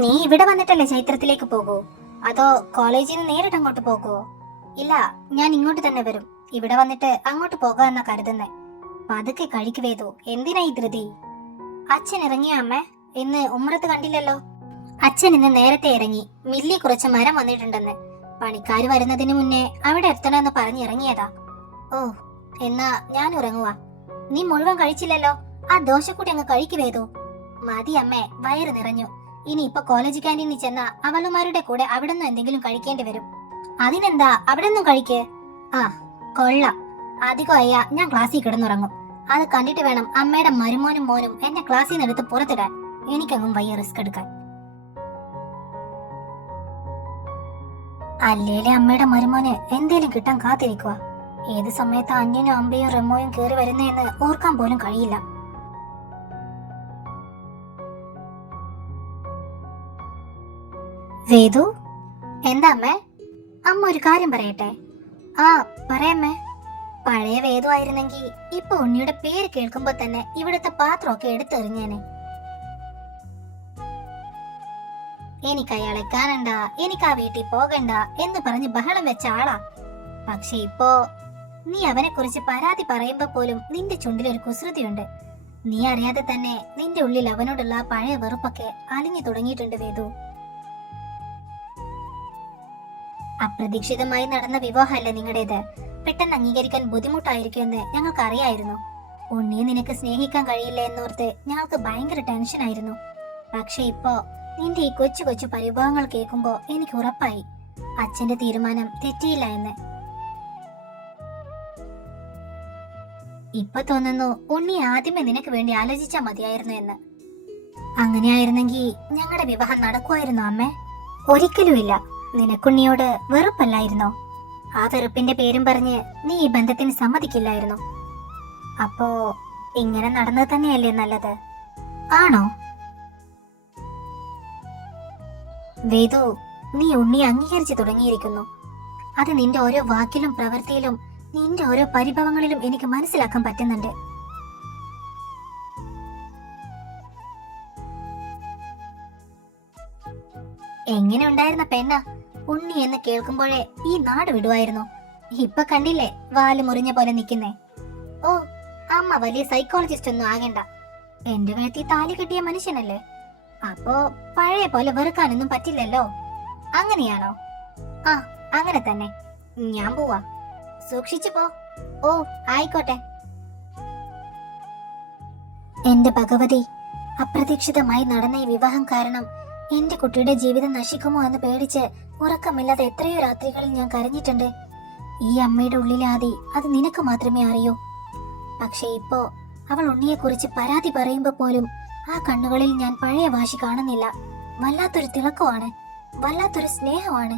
നീ ഇവിടെ വന്നിട്ടല്ലേ ചൈത്രത്തിലേക്ക് പോകൂ, അതോ കോളേജിൽ നിന്ന് നേരിട്ട് അങ്ങോട്ട് പോകുവോ? ഇല്ല, ഞാൻ ഇങ്ങോട്ട് തന്നെ വരും. ഇവിടെ വന്നിട്ട് അങ്ങോട്ട് പോകാമെന്നാ കരുതുന്നേ. പതുക്കെ കഴിക്കുവേതോ, എന്തിനാ ഈ ധൃതി? അച്ഛൻ ഇറങ്ങിയ അമ്മേ? ഇന്ന് ഉമ്മറത്ത് കണ്ടില്ലല്ലോ. അച്ഛൻ ഇന്ന് നേരത്തെ ഇറങ്ങി. മില്ലി കുറച്ച് മരം വന്നിട്ടുണ്ടെന്ന്. പണിക്കാര് വരുന്നതിന് മുന്നേ അവിടെ എത്തണമെന്ന് പറഞ്ഞിറങ്ങിയതാ. ഓ, എന്നാ ഞാൻ ഉറങ്ങുവാ. നീ മുഴുവൻ കഴിച്ചില്ലല്ലോ. ആ ദോശക്കൂടി അങ്ങ് കഴിക്കുവേതോ. മതി അമ്മേ, വയറ് നിറഞ്ഞു. ഇനി ഇപ്പൊ കോളേജ് ക്യാൻറ്റീനിൽ ചെന്ന അവളുമാരുടെ കൂടെ അവിടെ നിന്ന് എന്തെങ്കിലും കഴിക്കേണ്ടി വരും. അതിനെന്താ, അവിടെ നിന്നും കഴിക്ക്. ആ, കൊള്ളാം. അധികമായ ഞാൻ ക്ലാസ്സിൽ കിടന്നുറങ്ങും. അത് കണ്ടിട്ട് വേണം അമ്മയുടെ മരുമോനും മോനും എന്നെ ക്ലാസ്സിൽ നിന്ന് എടുത്ത് പുറത്തിടാൻ. എനിക്കങ്ങും വയ്യ റിസ്ക് എടുക്കാൻ. അല്ലേലെ അമ്മയുടെ മരുമോന് എന്തേലും കിട്ടാൻ കാത്തിരിക്കുക. ഏത് സമയത്ത് അന്യനും അമ്പയും റെമ്മോയും കേറി വരുന്നതെന്ന് ഓർക്കാൻ പോലും കഴിയില്ല. വേദു, എന്താ അമ്മേ? അമ്മ ഒരു കാര്യം പറയട്ടെ? ആ, പറയാമ്മേ. പഴയ വേദു ആയിരുന്നെങ്കിൽ ഇപ്പൊ ഉണ്ണിയുടെ പേര് കേൾക്കുമ്പോ തന്നെ ഇവിടുത്തെ പാത്രമൊക്കെ എടുത്തെറിഞ്ഞേനെ. എനിക്ക് അയാളെ കാണണ്ട, എനിക്ക് ആ വീട്ടിൽ പോകണ്ട എന്ന് പറഞ്ഞ് ബഹളം വെച്ച ആളാ. പക്ഷെ ഇപ്പോ നീ അവനെ കുറിച്ച് പരാതി പറയുമ്പോ പോലും നിന്റെ ചുണ്ടിലൊരു കുസൃതിയുണ്ട്. നീ അറിയാതെ തന്നെ നിന്റെ ഉള്ളിൽ അവനോടുള്ള പഴയ വെറുപ്പൊക്കെ അലിഞ്ഞു തുടങ്ങിയിട്ടുണ്ട് വേദു. അപ്രതീക്ഷിതമായി നടന്ന വിവാഹമല്ലേ നിങ്ങളുടേത്. പെട്ടെന്ന് അംഗീകരിക്കാൻ ബുദ്ധിമുട്ടായിരിക്കുമെന്ന് ഞങ്ങൾക്ക് അറിയായിരുന്നു. ഉണ്ണിയെ നിനക്ക് സ്നേഹിക്കാൻ കഴിയില്ല എന്നോർത്ത് ഞങ്ങൾക്ക് ഭയങ്കര ടെൻഷനായിരുന്നു. പക്ഷെ ഇപ്പോ നിന്റെ ഈ കൊച്ചു കൊച്ചു പരിഭവങ്ങൾ കേൾക്കുമ്പോ എനിക്ക് ഉറപ്പായി അച്ഛന്റെ തീരുമാനം തെറ്റിയില്ല എന്ന്. ഇപ്പൊ തോന്നുന്നു ഉണ്ണി ആദ്യമേ നിനക്ക് വേണ്ടി ആലോചിച്ചാ മതിയായിരുന്നു എന്ന്. അങ്ങനെയായിരുന്നെങ്കിൽ ഞങ്ങളുടെ വിവാഹം നടക്കുമായിരുന്നു അമ്മേ? ഒരിക്കലുമില്ല. നിനക്കുണ്ണിയോട് വെറുപ്പല്ലായിരുന്നോ? ആ വെറുപ്പിന്റെ പേരും പറഞ്ഞ് നീ ഈ ബന്ധത്തിന് സമ്മതിക്കില്ലായിരുന്നു. അപ്പോ ഇങ്ങനെ നടന്നത് തന്നെയല്ലേ നല്ലത്? ആണോ വേദു? നീ ഉണ്ണി അംഗീകരിച്ചു തുടങ്ങിയിരിക്കുന്നു. അത് നിന്റെ ഓരോ വാക്കിലും പ്രവൃത്തിയിലും നിന്റെ ഓരോ പരിഭവങ്ങളിലും എനിക്ക് മനസ്സിലാക്കാൻ പറ്റുന്നുണ്ട്. എങ്ങനെ ഉണ്ടായിരുന്ന പെണ്ണ ഉണ്ണി എന്ന് കേൾക്കുമ്പോഴേ ഈ നാട് വിടുവായിരുന്നു. ഇപ്പൊ കണ്ടില്ലേ വാല് മുറിഞ്ഞ പോലെ നിക്കുന്നേ. ഓ, അമ്മ വലിയ സൈക്കോളജിസ്റ്റ് ഒന്നും ആകണ്ട. എന്റെ കഴുത്തിൽ താലി കെട്ടിയ മനുഷ്യനല്ലേ. അപ്പോ പഴയ പോലെ വെറുക്കാനൊന്നും പറ്റില്ലല്ലോ. അങ്ങനെയാണോ? ആ, അങ്ങനെ തന്നെ. ഞാൻ പോവാ. സൂക്ഷിച്ചു പോ. ഓ, ആയിക്കോട്ടെ. എന്റെ ഭഗവതി, അപ്രതീക്ഷിതമായി നടന്ന ഈ വിവാഹം കാരണം എന്റെ കുട്ടിയുടെ ജീവിതം നശിക്കുമോ എന്ന് പേടിച്ച് ഉറക്കമില്ലാതെ എത്രയോ രാത്രികളിൽ ഞാൻ കരഞ്ഞിട്ടുണ്ട്. ഈ അമ്മയുടെ ഉള്ളിലെ ആദി അത് നിനക്ക് മാത്രമേ അറിയൂ. പക്ഷെ ഇപ്പോ അവൾ ഉണ്ണിയെ കുറിച്ച് പരാതി പറയുമ്പോ പോലും ആ കണ്ണുകളിൽ ഞാൻ പഴയ വാശി കാണുന്നില്ല. വല്ലാത്തൊരു തിളക്കമാണ്, വല്ലാത്തൊരു സ്നേഹമാണ്.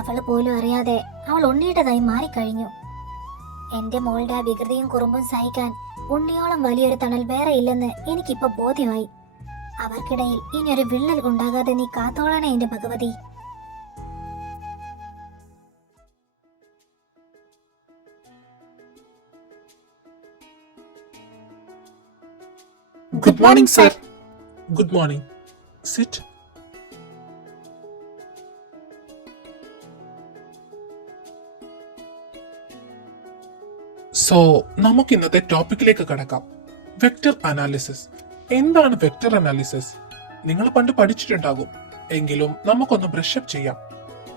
അവള് പോലും അറിയാതെ അവൾ ഉണ്ണിയുടേതായി മാറിക്കഴിഞ്ഞു. എന്റെ മോളുടെ ആ വികൃതിയും കുറുമ്പും സഹിക്കാൻ ഉണ്ണിയോളം വലിയൊരു തണൽ വേറെ ഇല്ലെന്ന് എനിക്കിപ്പോ ബോധ്യമായി. അവർക്കിടയിൽ ഇനിയൊരു വിള്ളൽ ഉണ്ടാകാതെ നീ കാത്തോളണേ എന്റെ Bhagavathi. Good morning, sir. Good morning. Sit. So നമുക്ക് ഇന്നത്തെ ടോപ്പിക്കിലേക്ക് കടക്കാം. Vector analysis. എന്താണ് വെക്ടർ അനാലിസിസ്? നിങ്ങൾ പണ്ട് പഠിച്ചിട്ടുണ്ടാകും, എങ്കിലും നമുക്കൊന്ന് ബ്രഷപ്പ് ചെയ്യാം.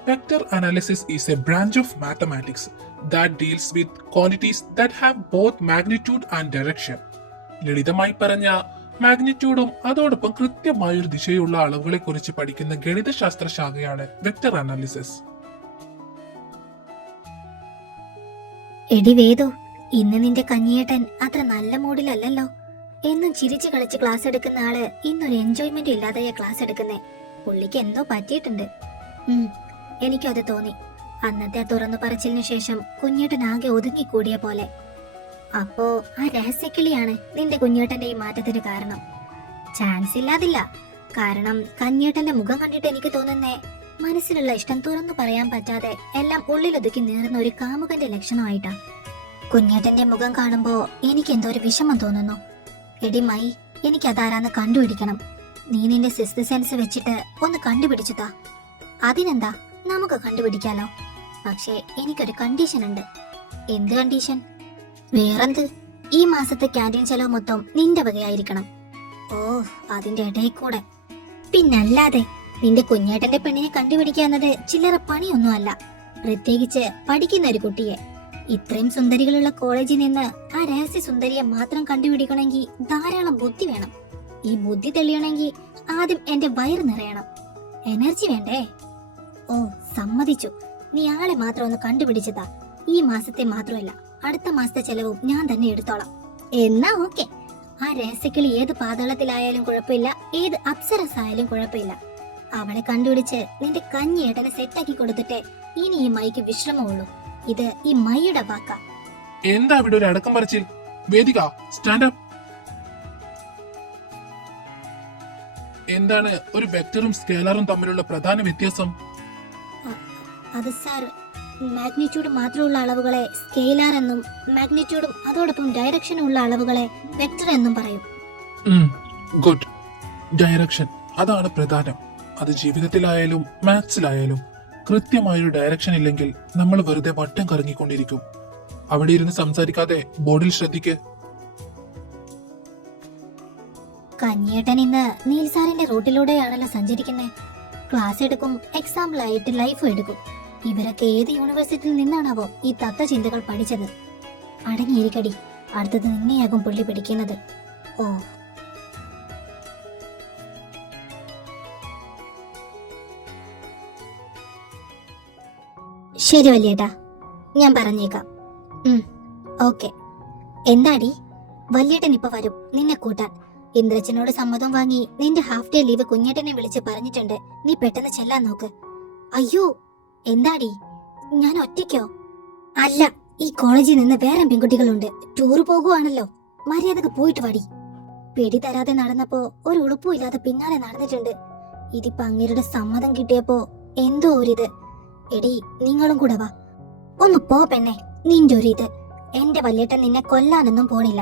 Vector analysis is A branch of mathematics that deals with quantities that have both magnitude and direction. ലളിതമായി പറഞ്ഞ മാഗ്നിറ്റ്യൂഡും അതോടൊപ്പം കൃത്യമായൊരു ദിശയുള്ള അളവുകളെ കുറിച്ച് പഠിക്കുന്ന ഗണിതശാസ്ത്ര ശാഖയാണ് വെക്ടർ അനാലിസിസ്. എടി വേദു, ഇന്ന് നിന്റെ കഞ്ഞിയേട്ടൻ അത്ര നല്ല മൂഡിലല്ലല്ലോ. എന്നും ചിരിച്ചു കളിച്ച് ക്ലാസ് എടുക്കുന്ന ആള് ഇന്നൊരു എൻജോയ്മെന്റ് ഇല്ലാതെയാ ക്ലാസ് എടുക്കുന്നേ. പുള്ളിക്ക് എന്തോ പറ്റിയിട്ടുണ്ട്. എനിക്കും അത് തോന്നി. അന്നത്തെ ആ തുറന്നു പറച്ചിലിന് ശേഷം കുഞ്ഞേട്ടൻ ആകെ ഒതുങ്ങിക്കൂടിയ പോലെ. അപ്പോ ആ രഹസ്യക്കിളിയാണ് നിന്റെ കുഞ്ഞേട്ടന്റെ ഈ മാറ്റത്തിന് കാരണം. ചാൻസ് ഇല്ലാതില്ല. കാരണം കഞ്ഞേട്ടന്റെ മുഖം കണ്ടിട്ട് എനിക്ക് തോന്നുന്നേ മനസ്സിലുള്ള ഇഷ്ടം തുറന്നു പറയാൻ പറ്റാതെ എല്ലാം ഉള്ളിലൊതുക്കി നേർന്ന ഒരു കാമുകന്റെ ലക്ഷണമായിട്ടാ. കുഞ്ഞേട്ടന്റെ മുഖം കാണുമ്പോ എനിക്ക് എന്തോ ഒരു വിഷമം തോന്നുന്നു. എടി മൈ, എനിക്കതാരാന്ന് കണ്ടുപിടിക്കണം. നീ നിന്റെ സിക്സ്ത് സെൻസ് വെച്ചിട്ട് ഒന്ന് കണ്ടുപിടിച്ചു താ. അതിനെന്താ, നമുക്ക് കണ്ടുപിടിക്കാലോ. പക്ഷേ എനിക്കൊരു കണ്ടീഷൻ ഉണ്ട്. എന്ത് കണ്ടീഷൻ? വേറെന്ത്, ഈ മാസത്തെ ക്യാൻറ്റീൻ ചെലവ് മൊത്തം നിന്റെ വകയായിരിക്കണം. ഓ, അതിന്റെ ഇടയിൽ കൂടെ. പിന്നല്ലാതെ, നിന്റെ കുഞ്ഞേട്ടന്റെ പെണ്ണിനെ കണ്ടുപിടിക്കാന്നത് ചില്ലറ പണിയൊന്നുമല്ല. പ്രത്യേകിച്ച് പഠിക്കുന്ന ഒരു കുട്ടിയെ. ഇത്രയും സുന്ദരികളുള്ള കോളേജിൽ നിന്ന് ആ രഹസ്യ സുന്ദരിയെ മാത്രം കണ്ടുപിടിക്കണമെങ്കിൽ ധാരാളം ബുദ്ധി വേണം. ഈ ബുദ്ധി തെളിയണമെങ്കിൽ ആദ്യം എന്റെ വയറ് നിറയണം. എനർജി വേണ്ടേ? ഓ, സമ്മതിച്ചു. നീ ആളെ മാത്രം ഒന്ന് കണ്ടുപിടിച്ചതാ. ഈ മാസത്തെ മാത്രമല്ല, അടുത്ത മാസത്തെ ചെലവും ഞാൻ തന്നെ എടുത്തോളാം. എന്നാ ഓക്കെ. ആ രഹസ്യക്കിളി ഏത് പാതാളത്തിലായാലും കുഴപ്പമില്ല, ഏത് അപ്സരസ് ആയാലും കുഴപ്പമില്ല. അവളെ കണ്ടുപിടിച്ച് നിന്റെ കഞ്ഞിയേട്ടനെ സെറ്റാക്കി കൊടുത്തിട്ട് ഇനി ഈ മൈക്ക് വിശ്രമമുള്ളൂ. ഇത് ഈ മൈയുടെ വാക്കാ. എന്താ ഇവിടെ ഒരു അടക്കം പറച്ചിൽ? വേദിക, സ്റ്റാൻഡ് അപ്പ്. എന്താണ് ഒരു വെക്ടറും സ്കേലറും തമ്മിലുള്ള പ്രധാന വ്യത്യാസം? അത് സാർ, മാഗ്നിറ്റ്യൂഡ് മാത്രമുള്ള അളവുകളെ സ്കെയിലാർ എന്നും മാഗ്നിറ്റ്യൂഡും അതോടൊപ്പം ഡയറക്ഷനും ഉള്ള അളവുകളെ വെക്ടർ എന്നും പറയും. ഗുഡ്. ഡയറക്ഷൻ, അതാണ് പ്രധാനം. അത് ജീവിതത്തിലായാലും മാത്സിലായാലും കൃത്യമായൊരു ഡയറക്ഷൻ ഇല്ലെങ്കിൽ നമ്മൾ വെറുതെ വട്ടം കറങ്ങിക്കൊണ്ടിരിക്കും. അവിടെ ഇരുന്ന് സംസാരിക്കാതെ ബോർഡിൽ ശ്രദ്ധിക്ക്. കഞ്ഞിയേട്ടൻ ഇന്ന് നീൽ സാറിന്റെ റൂട്ടിലൂടെയാണല്ലോ സഞ്ചരിക്കുന്നത്. ക്ലാസ് എടുക്കും, എക്സാമ്പിളായിട്ട് ലൈഫും എടുക്കും. ഇവരൊക്കെ ഏത് യൂണിവേഴ്സിറ്റിയിൽ നിന്നാണാവോ ഈ തത്ത ചിന്തകൾ പഠിച്ചത്? അടങ്ങിയിരിക്കടി, അടുത്തത് നിന്നെയാകും പുള്ളി പിടിക്കുന്നത്. ഓ, ശരി വല്യേട്ടാ, ഞാൻ പറഞ്ഞേക്കാം. ഓക്കെ. എന്താടി, വല്യേട്ടൻ ഇപ്പൊ വരും നിന്നെ കൂട്ടാൻ. ഇന്ദ്രച്ചനോട് സമ്മതം വാങ്ങി നിന്റെ ഹാഫ് ഡേ ലീവ് കുഞ്ഞേട്ടനെ വിളിച്ച് പറഞ്ഞിട്ടുണ്ട്. നീ പെട്ടെന്ന് ചെല്ലാൻ നോക്ക്. അയ്യോ, എന്താടി, ഞാൻ ഒറ്റയ്ക്കോ? അല്ല, ഈ കോളേജിൽ നിന്ന് വേറെ പെൺകുട്ടികളുണ്ട്. ടൂർ പോകുവാണല്ലോ, മര്യാദക്ക് പോയിട്ട് വാടി. പിടി തരാതെ നടന്നപ്പോ ഒരു ഉളുപ്പും ഇല്ലാതെ പിന്നാലെ നടന്നിട്ടുണ്ട്. ഇതിപ്പോ അങ്ങേരുടെ സമ്മതം കിട്ടിയപ്പോ എന്തോ ഒരിത്. എടി, നിങ്ങളും കൂടെ വാ. ഒന്ന് പോ പെണ്ണെ, നിന്റെ ഒരിത്. എന്റെ വല്യേട്ടൻ നിന്നെ കൊല്ലാനൊന്നും പോണില്ല.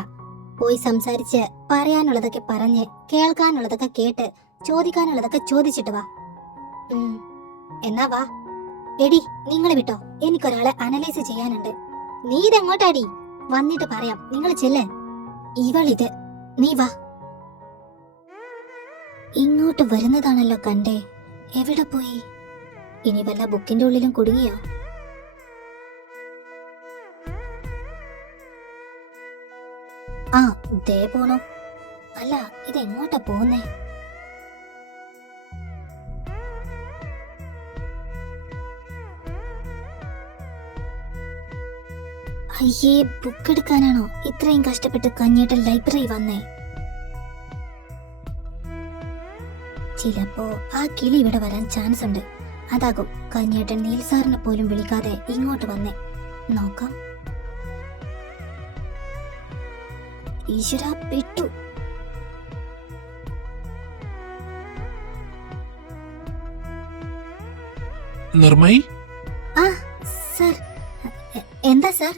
പോയി സംസാരിച്ച് പറയാനുള്ളതൊക്കെ പറഞ്ഞ് കേൾക്കാനുള്ളതൊക്കെ കേട്ട് ചോദിക്കാനുള്ളതൊക്കെ ചോദിച്ചിട്ട് വാ. എന്നാ വാ. എടി, നിങ്ങൾ വിട്ടോ, എനിക്കൊരാളെ അനലൈസ് ചെയ്യാനുണ്ട്. നീ ഇതെങ്ങോട്ടാടി? വന്നിട്ട് പറയാം, നിങ്ങൾ ചെല്ല്. ഇവളിത്, നീ വാ. ഇങ്ങോട്ട് വരുന്നതാണല്ലോ കണ്ടേ. എവിടെ പോയി? ഇനി വല്ല ബുക്കിന്റെ ഉള്ളിലും കുടുങ്ങിയോ? ആ, ദേ പോണു. അല്ല, ഇതെങ്ങോട്ടാ പോന്നേ? അയ്യേ, ബുക്ക് എടുക്കാനാണോ ഇത്രയും കഷ്ടപ്പെട്ട് കഞ്ഞേട്ടൻ ലൈബ്രറി വന്നേ? ചിലപ്പോ ആ കിളി ഇവിടെ വരാൻ ചാൻസ് ഉണ്ട്. അതാകും കഞ്ഞേട്ടൻ നീൽ സാറിനെ പോലും വിളിക്കാതെ ഇങ്ങോട്ട് വന്നേ. നോക്കാം. ഈശ്വര, പെട്ടു. നിർമ്മയി. ആ സർ. എന്താ സർ?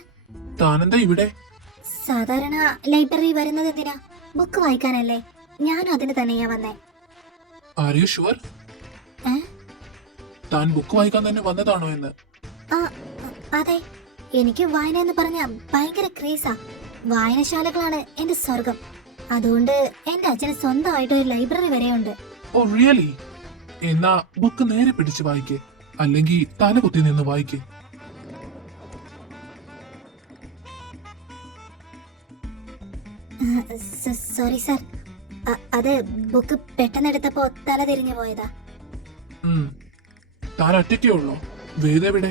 താനെന്താ ഇവിടെ? സാധാരണ ലൈബ്രറി വരുന്നത് എന്തിനാ? ബുക്ക് വായിക്കാനല്ലേ. ഞാനും അതിന് തന്നെയാ വന്നേ. Are you sure? താൻ ബുക്ക് വായിക്കാൻ തന്നെ വന്നതാണോ എന്ന്? ആ, അതെ. എനിക്ക് വായന എന്ന് പറഞ്ഞ ഭയങ്കര ക്രേസാ. വായനശാലകളാണ് എന്റെ സ്വർഗം. അതുകൊണ്ട് എന്റെ അച്ഛന് സ്വന്തമായിട്ട് ഒരു ലൈബ്രറി വരെയുണ്ട്. Oh really? എന്നാ ബുക്ക് നേരെ പിടിച്ച് വായിക്കേ, അല്ലെങ്കിൽ തല കുത്തി നിന്ന് വായിക്കേ. സോറി സർ, അത് ബുക്ക് പെട്ടെന്ന് എടുത്തപ്പോ തല തിരിഞ്ഞു പോയതാ. താൻ ഒറ്റയ്ക്കേ ഉള്ളോ? വേദ എവിടെ?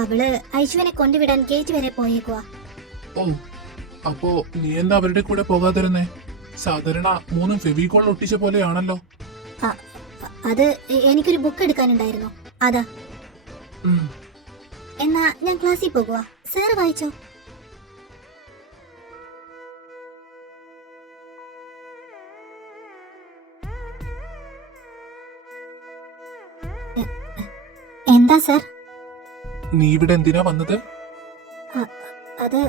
അവള് ഐശുവിനെ കൊണ്ടുവിടാൻ ഗേറ്റ് വരെ പോയേക്കുവാ. ഓ, അപ്പോ നീ എന്താ അവരുടെ കൂടെ പോകാതിരുന്നേ? സാധാരണ മൂന്നും ഫെവിക്കോൾ ഒട്ടിച്ച പോലെയാണല്ലോ. അത് എനിക്കൊരു ബുക്ക് എടുക്കാനുണ്ടായിരുന്നു, അതാ. എന്നാ ഞാൻ ക്ലാസ്സിൽ പോകുവാ. സാർ വായിച്ചോ. എന്താ സാർ? നീ ഇവിടെ എന്തിനാ വന്നത്? അത്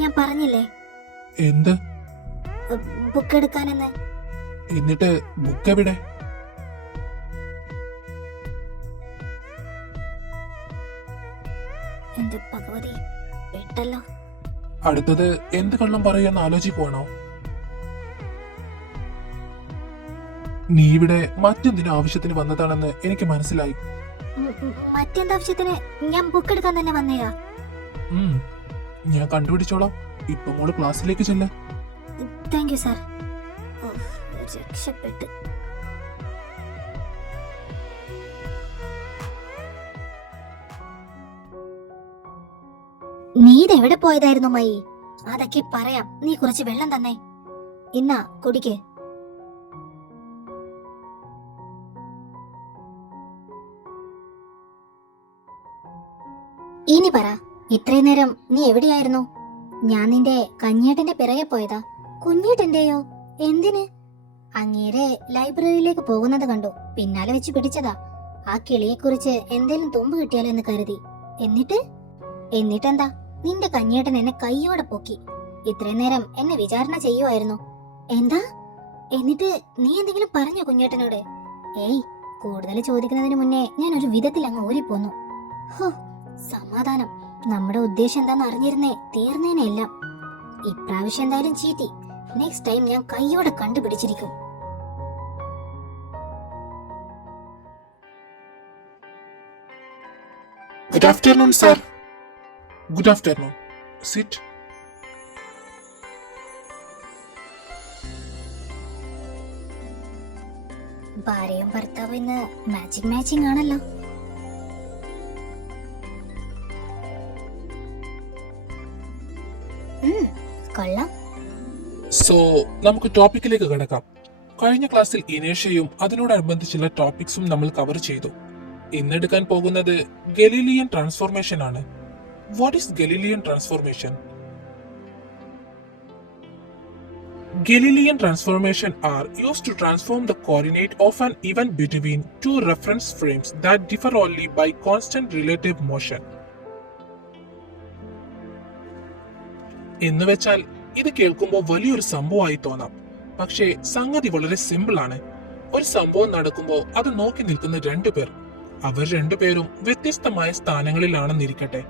ഞാൻ പറഞ്ഞില്ലേ, എന്ത്? ബുക്ക് എടുക്കാനെന്ന്. എന്നിട്ട് ബുക്ക് എവിടെ? എന്റെ ഭഗവതി, പെട്ടല്ലോ. അടുത്തത് എന്ത് കള്ളം പറയുമെന്ന് ആലോചിക്കുവാണോ? നീ ഇവിടെ മറ്റെന്തിനും ആവശ്യത്തിന് വന്നതാണെന്ന് എനിക്ക് മനസ്സിലായി. മറ്റെന്താവശ്യത്തിന്? ഞാൻ ബുക്ക് എടുക്കാൻ തന്നെ വന്നയാ. ഞാൻ കണ്ടുപിടിച്ചോളാം. ഇപ്പൊ മോള് ക്ലാസ്സിലേക്ക് ചെല്ല്. Thank you sir. രക്ഷപ്പെട്ട്. നീ ഇതെവിടെ പോയതായിരുന്നു മൈ? അതൊക്കെ പറയാം. നീ കുറച്ച് വെള്ളം തന്നെ. ഇന്നാ കുടിക്ക്. ഇനി പറ, ഇത്രയും നേരം നീ എവിടെയായിരുന്നു? ഞാൻ നിന്റെ കഞ്ഞേട്ടന്റെ പിറകെ പോയതാ. കുഞ്ഞേട്ടന്റെയോ? എന്തിന്? അങ്ങേരെ ലൈബ്രറിയിലേക്ക് പോകുന്നത് കണ്ടു, പിന്നാലെ വെച്ച് പിടിച്ചതാ. ആ കിളിയെക്കുറിച്ച് എന്തേലും തുമ്പ് കിട്ടിയാലോ എന്ന് കരുതി. എന്നിട്ടെന്താ? നിന്റെ കഞ്ഞേട്ടൻ എന്നെ കയ്യോടെ പൊക്കി. ഇത്രയും നേരം എന്നെ വിചാരണ ചെയ്യുമായിരുന്നു. എന്താ? എന്നിട്ട് നീ എന്തെങ്കിലും പറഞ്ഞോ കുഞ്ഞേട്ടനോട്? ഏയ്, കൂടുതൽ ചോദിക്കുന്നതിന് മുന്നേ ഞാൻ ഒരു വിധത്തിൽ അങ്ങ് ഓരിപ്പോന്നു. ഹോ, സമാധാനം. നമ്മുടെ ഉദ്ദേശം എന്താന്ന് അറിഞ്ഞിരുന്നേ തീർന്നേനെ എല്ലാം. ഇപ്രാവശ്യം എന്തായാലും ചീറ്റി. നെക്സ്റ്റ് ടൈം ഞാൻ കയ്യോടെ കണ്ടുപിടിച്ചിരിക്കും. Good afternoon, sir. Good afternoon. Sit. ഭാര്യയും ഭർത്താവും ഇന്ന് മാച്ചിങ് ആണല്ലോ. കൊള്ളാം. സോ നമുക്ക് ടോപ്പിക്കിലേക്ക് കടക്കാം. കഴിഞ്ഞ ക്ലാസ്സിൽ ഇനേഷ്യയും അതിനോടനുബന്ധിച്ചുള്ള ടോപ്പിക്സും നമ്മൾ കവർ ചെയ്തു. ഇന്നെടുക്കാൻ പോകുന്നത് ഗലീലിയൻ ട്രാൻസ്ഫോർമേഷൻ ആണ്. What is Galilean transformation? Galilean transformation are used to transform the coordinate of an event between two reference frames that differ only by constant relative motion. എന്ന് വെച്ചാൽ ഇത് കേൾക്കുമ്പോൾ വലിയൊരു സംഭവമായി തോന്നാം. പക്ഷേ സംഗതി വളരെ സിമ്പിൾ ആണ്. ഒരു സംഭവം നടക്കുമ്പോൾ അത് നോക്കി നിൽക്കുന്ന രണ്ടുപേർ, അവർ രണ്ടുപേരും വ്യത്യസ്തമായ സ്ഥാനങ്ങളിലാണെന്നിരിക്കട്ടെ,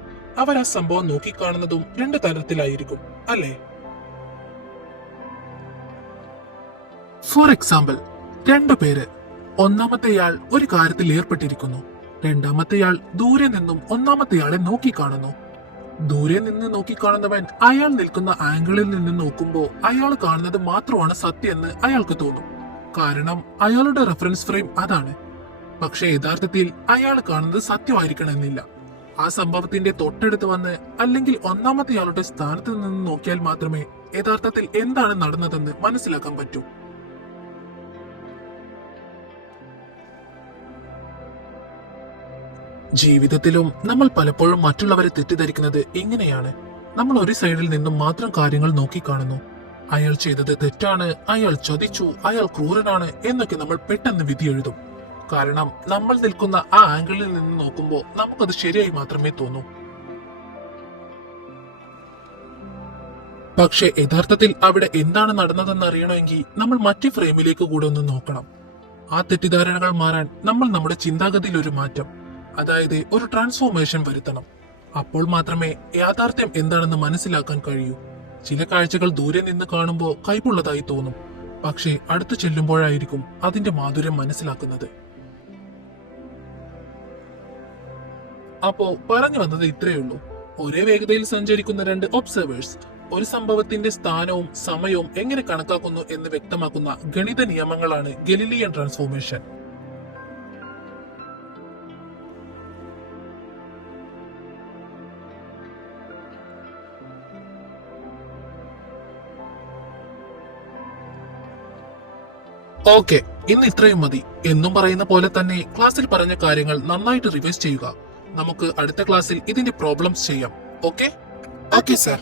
അവർ ആ സംഭവം നോക്കിക്കാണുന്നതും രണ്ടു തരത്തിലായിരിക്കും, അല്ലേ? ഫോർ എക്സാമ്പിൾ, രണ്ടുപേര്, ഒന്നാമത്തെയാൾ ഒരു കാര്യത്തിൽ ഏർപ്പെട്ടിരിക്കുന്നു. രണ്ടാമത്തെയാൾ ദൂരെ നിന്നും ഒന്നാമത്തെയാളെ നോക്കിക്കാണുന്നു. ദൂരെ നിന്ന് നോക്കിക്കാണുന്നവൻ അയാൾ നിൽക്കുന്ന ആംഗിളിൽ നിന്ന് നോക്കുമ്പോൾ അയാൾ കാണുന്നത് മാത്രമാണ് സത്യമെന്ന് അയാൾക്ക് തോന്നും. കാരണം അയാളുടെ റെഫറൻസ് ഫ്രെയിം അതാണ്. പക്ഷെ യഥാർത്ഥത്തിൽ അയാൾ കാണുന്നത് സത്യമായിരിക്കണമെന്നില്ല. ആ സംഭവത്തിന്റെ തൊട്ടടുത്ത് വന്ന് അല്ലെങ്കിൽ ഒന്നാമത്തെയാളുടെ സ്ഥാനത്ത് നിന്ന് നോക്കിയാൽ മാത്രമേ യഥാർത്ഥത്തിൽ എന്താണ് നടന്നതെന്ന് മനസ്സിലാക്കാൻ പറ്റൂ. ജീവിതത്തിലും നമ്മൾ പലപ്പോഴും മറ്റുള്ളവരെ തെറ്റിദ്ധരിക്കുന്നത് ഇങ്ങനെയാണ്. നമ്മൾ ഒരു സൈഡിൽ നിന്നും മാത്രം കാര്യങ്ങൾ നോക്കിക്കാണുന്നു. അയാൾ ചെയ്തത് തെറ്റാണ്, അയാൾ ചതിച്ചു, അയാൾ ക്രൂരനാണ് എന്നൊക്കെ നമ്മൾ പെട്ടെന്ന് വിധി എഴുതും. കാരണം നമ്മൾ നിൽക്കുന്ന ആ ആംഗിളിൽ നിന്ന് നോക്കുമ്പോൾ നമുക്കത് ശരിയായി മാത്രമേ തോന്നൂ. പക്ഷെ യഥാർത്ഥത്തിൽ അവിടെ എന്താണ് നടന്നതെന്ന് അറിയണമെങ്കിൽ നമ്മൾ മറ്റു ഫ്രെയിമിലേക്ക് കൂടെ ഒന്ന് നോക്കണം. ആ തെറ്റിദ്ധാരണകൾ മാറാൻ നമ്മൾ നമ്മുടെ ചിന്താഗതിയിൽ ഒരു മാറ്റം, അതായത് ഒരു ട്രാൻസ്ഫോർമേഷൻ വരുത്തണം. അപ്പോൾ മാത്രമേ യാഥാർത്ഥ്യം എന്താണെന്ന് മനസ്സിലാക്കാൻ കഴിയൂ. ചില കാഴ്ചകൾ ദൂരെ നിന്ന് കാണുമ്പോൾ കൈപ്പുള്ളതായി തോന്നും, പക്ഷേ അടുത്തു ചെല്ലുമ്പോഴായിരിക്കും അതിന്റെ മാധുര്യം മനസ്സിലാക്കുന്നത്. അപ്പോ പറഞ്ഞു വന്നത് ഇത്രയുള്ളൂ. ഒരേ വേഗതയിൽ സഞ്ചരിക്കുന്ന രണ്ട് ഒബ്സർവേഴ്സ് ഒരു സംഭവത്തിന്റെ സ്ഥാനവും സമയവും എങ്ങനെ കണക്കാക്കുന്നു എന്ന് വ്യക്തമാക്കുന്ന ഗണിത നിയമങ്ങളാണ് ഗലീലിയൻ ട്രാൻസ്ഫോർമേഷൻ. ഓക്കെ, ഇന്ന് ഇത്രയും മതി. എന്നും പറയുന്ന പോലെ തന്നെ ക്ലാസ്സിൽ പറഞ്ഞ കാര്യങ്ങൾ നന്നായിട്ട് റിവൈസ് ചെയ്യുക. നമുക്ക് അടുത്ത ക്ലാസ്സിൽ ഇതിന്റെ പ്രോബ്ലംസ് ചെയ്യാം. ഓക്കെ? Okay sir.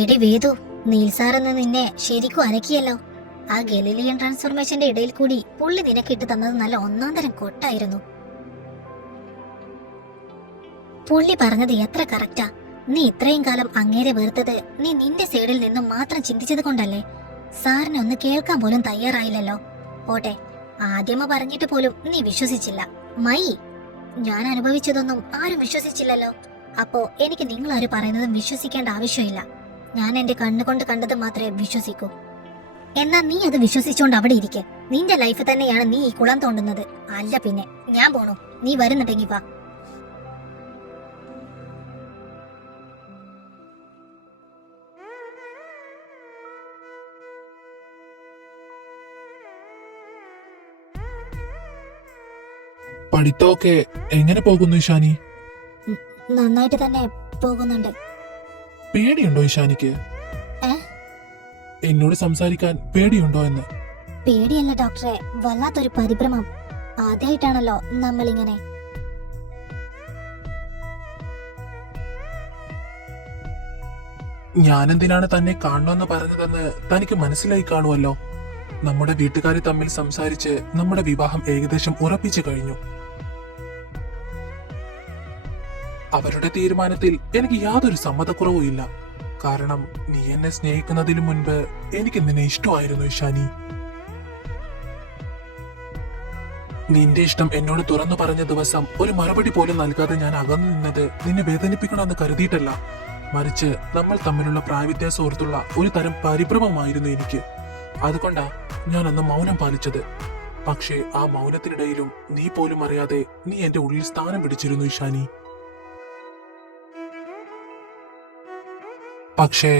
എടി വേദു, നീൽ സാറെന്ന് നിന്നെ ശരിക്കും അരക്കിയല്ലോ. ആ ഗലീലിയൻ ട്രാൻസ്ഫോർമേഷന്റെ ഇടയിൽ കൂടി പുള്ളി നിനക്കിട്ട് തന്നത് നല്ല ഒന്നാം തരം കൊട്ടായിരുന്നു. പുള്ളി പറഞ്ഞത് എത്ര കറക്റ്റാ. നീ ഇത്രയും കാലം അങ്ങേരെ വെറുത്തത് നീ നിന്റെ സൈഡിൽ നിന്നും മാത്രം ചിന്തിച്ചത് കൊണ്ടല്ലേ? സാറിനെ ഒന്ന് കേൾക്കാൻ പോലും തയ്യാറായില്ലല്ലോ. പോട്ടെ, ആദ്യമ പറഞ്ഞിട്ട് പോലും നീ വിശ്വസിച്ചില്ല. മൈ, ഞാൻ അനുഭവിച്ചതൊന്നും ആരും വിശ്വസിച്ചില്ലല്ലോ. അപ്പോ എനിക്ക് നിങ്ങൾ ആര് പറയുന്നതും വിശ്വസിക്കേണ്ട ആവശ്യമില്ല. ഞാൻ എന്റെ കണ്ണുകൊണ്ട് കണ്ടത് മാത്രമേ വിശ്വസിക്കൂ. എന്നാ നീ അത് വിശ്വസിച്ചോണ്ട് അവിടെ ഇരിക്കെ. നിന്റെ ലൈഫ് തന്നെയാണ് നീ ഈ കുളം തോണ്ടുന്നത്. അല്ല പിന്നെ ഞാൻ പോണു. നീ വരുന്നുണ്ടെങ്കി വാ. പഠിത്തമൊക്കെ എങ്ങനെ പോകുന്നു ഇഷാനി? നന്നായിട്ട് തന്നെ പോകുന്നുണ്ട്. പേടിയുണ്ടോ ഇഷാനിക്ക്? ഏ? എന്നോട് സംസാരിക്കാൻ പേടിയുണ്ടോ എന്ന്? പേടിയല്ല ഡോക്ടറെ, വല്ലാത്തൊരു പരിഭ്രമം. ആദ്യമായിട്ടാണല്ലോ നമ്മളിങ്ങനെ. ഞാനെന്തിനാണ് തന്നെ കാണണമെന്ന് പറഞ്ഞതെന്ന് തനിക്ക് മനസ്സിലായി കാണുമല്ലോ. നമ്മുടെ വീട്ടുകാർ തമ്മിൽ സംസാരിച്ച് നമ്മുടെ വിവാഹം ഏകദേശം ഉറപ്പിച്ചു കഴിഞ്ഞു. അവരുടെ തീരുമാനത്തിൽ എനിക്ക് യാതൊരു സമ്മതക്കുറവും ഇല്ല. കാരണം നീ എന്നെ സ്നേഹിക്കുന്നതിന് മുൻപ് എനിക്ക് നിന്നെ ഇഷ്ടമായിരുന്നു ഇഷാനി. നിന്റെ ഇഷ്ടം എന്നോട് തുറന്നു പറഞ്ഞ ദിവസം ഒരു മറുപടി പോലും നൽകാതെ ഞാൻ അകന്നു നിന്നത് നിന്നെ വേദനിപ്പിക്കണമെന്ന് കരുതിയിട്ടല്ല, മറിച്ച് നമ്മൾ തമ്മിലുള്ള പ്രായവ്യത്യാസം ഓർത്തുള്ള ഒരു തരം പരിഭ്രമമായിരുന്നു എനിക്ക്. അതുകൊണ്ടാ ഞാൻ അന്ന് മൗനം പാലിച്ചത്. പക്ഷേ ആ മൗനത്തിനിടയിലും നീ പോലും അറിയാതെ നീ എന്റെ ഉള്ളിൽ സ്ഥാനം പിടിച്ചിരുന്നു ഇഷാനി. പക്ഷേ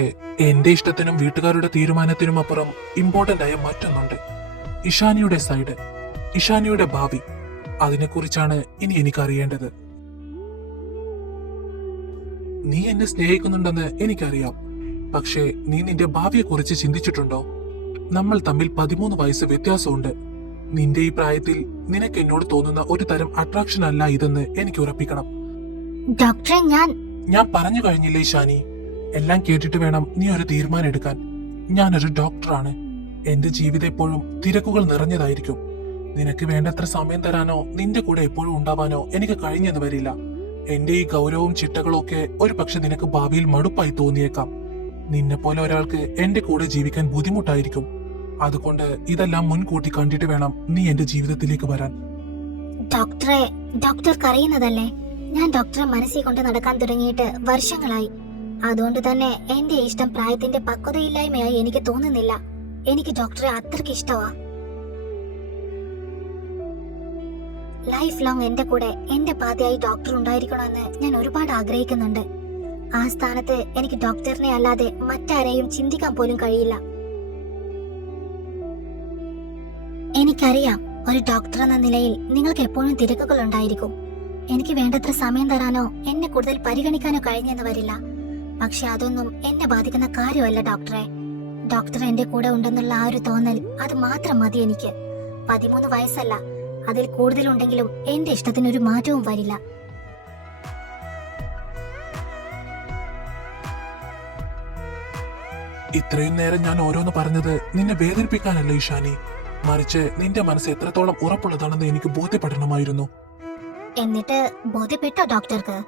എന്റെ ഇഷ്ടത്തിനും വീട്ടുകാരുടെ തീരുമാനത്തിനും അപ്പുറം ഇമ്പോർട്ടന്റ് ആയ മറ്റൊന്നുണ്ട്. ഇഷാനിയുടെ സൈഡ്, ഇഷാനിയുടെ ഭാവി. അതിനെക്കുറിച്ചാണ് ഇനി എനിക്ക് അറിയേണ്ടത്. നീ എന്നെ സ്നേഹിക്കുന്നുണ്ടെന്ന് എനിക്കറിയാം. പക്ഷേ നീ നിന്റെ ഭാവിയെക്കുറിച്ച് ചിന്തിച്ചിട്ടുണ്ടോ? നമ്മൾ തമ്മിൽ 13 വയസ്സ് വ്യത്യാസമുണ്ട്. നിന്റെ ഈ പ്രായത്തിൽ നിനക്ക് എന്നോട് തോന്നുന്ന ഒരു തരം അട്രാക്ഷൻ അല്ല ഇതെന്ന് എനിക്ക് ഉറപ്പിക്കണം. ഡോക്ടറെ, ഞാൻ പറഞ്ഞു കഴിഞ്ഞില്ലേ ഇഷാനി? എല്ലാം കേട്ടിട്ട് വേണം നീ ഒരു തീരുമാനം എടുക്കാൻ. ഞാനൊരു ഡോക്ടറാണ്. എന്റെ ജീവിതം എപ്പോഴും തിരക്കുകൾ നിറഞ്ഞതായിരിക്കും. നിനക്ക് വേണ്ടത്ര സമയം തരാനോ നിന്റെ കൂടെ എപ്പോഴും ഉണ്ടാവാനോ എനിക്ക് കഴിഞ്ഞെന്ന് വരില്ല. എന്റെ ഈ ഗൗരവവും ചിട്ടകളും ഒക്കെ ഒരു പക്ഷെ നിനക്ക് ഭാവിയിൽ മടുപ്പായി തോന്നിയേക്കാം. നിന്നെ പോലെ ഒരാൾക്ക് എന്റെ കൂടെ ജീവിക്കാൻ ബുദ്ധിമുട്ടായിരിക്കും. അതുകൊണ്ട് ഇതെല്ലാം മുൻകൂട്ടി കണ്ടിട്ട് വേണം നീ എന്റെ ജീവിതത്തിലേക്ക് വരാൻ. ഡോക്ടറെ, ഡോക്ടർക്ക് അറിയുന്നതല്ലേ, ഞാൻ ഡോക്ടറെ മനസ്സിൽ കൊണ്ട് നടക്കാൻ തുടങ്ങിയിട്ട് വർഷങ്ങളായി. അതുകൊണ്ട് തന്നെ എന്റെ ഇഷ്ടം പ്രായത്തിന്റെ പക്വതയില്ലായ്മയായി എനിക്ക് തോന്നുന്നില്ല. എനിക്ക് ഡോക്ടറെ അത്രയ്ക്ക് ഇഷ്ടമാ. ലൈഫ് ലോങ് എന്റെ കൂടെ എന്റെ പാതയായി ഡോക്ടർ ഉണ്ടായിരിക്കണമെന്ന് ഞാൻ ഒരുപാട് ആഗ്രഹിക്കുന്നുണ്ട്. ആ സ്ഥാനത്ത് എനിക്ക് ഡോക്ടറിനെ അല്ലാതെ മറ്റാരെയും ചിന്തിക്കാൻ പോലും കഴിയില്ല. എനിക്കറിയാം, ഒരു ഡോക്ടർ എന്ന നിലയിൽ നിങ്ങൾക്ക് എപ്പോഴും തിരക്കുകൾ ഉണ്ടായിരിക്കും. എനിക്ക് വേണ്ടത്ര സമയം തരാനോ എന്നെ കൂടുതൽ പരിഗണിക്കാനോ കഴിഞ്ഞെന്ന് വരില്ല. പക്ഷെ അതൊന്നും എന്നെ ബാധിക്കുന്ന കാര്യമല്ല ഡോക്ടറെ. ഡോക്ടർ എന്റെ കൂടെ ഉണ്ടെന്നുള്ള ആ ഒരു തോന്നൽ, അത് മാത്രം മതി എനിക്ക്. 13 വയസ്സല്ല, അതിൽ കൂടുതലുണ്ടെങ്കിലും എന്റെ ഇഷ്ടത്തിനൊരു മാറ്റവും വരില്ല. ഇത്രയും നേരം ഞാൻ ഓരോന്ന് പറഞ്ഞത് നിന്നെ വേദനിപ്പിക്കാനല്ല ഇഷാനി, മറിച്ച് നിന്റെ മനസ്സ് എത്രത്തോളം ഉറപ്പുള്ളതാണെന്ന് എനിക്ക് ബോധ്യപ്പെടണമായിരുന്നു. എന്നിട്ട് ബോധ്യപ്പെട്ടോ ഡോക്ടർക്ക്?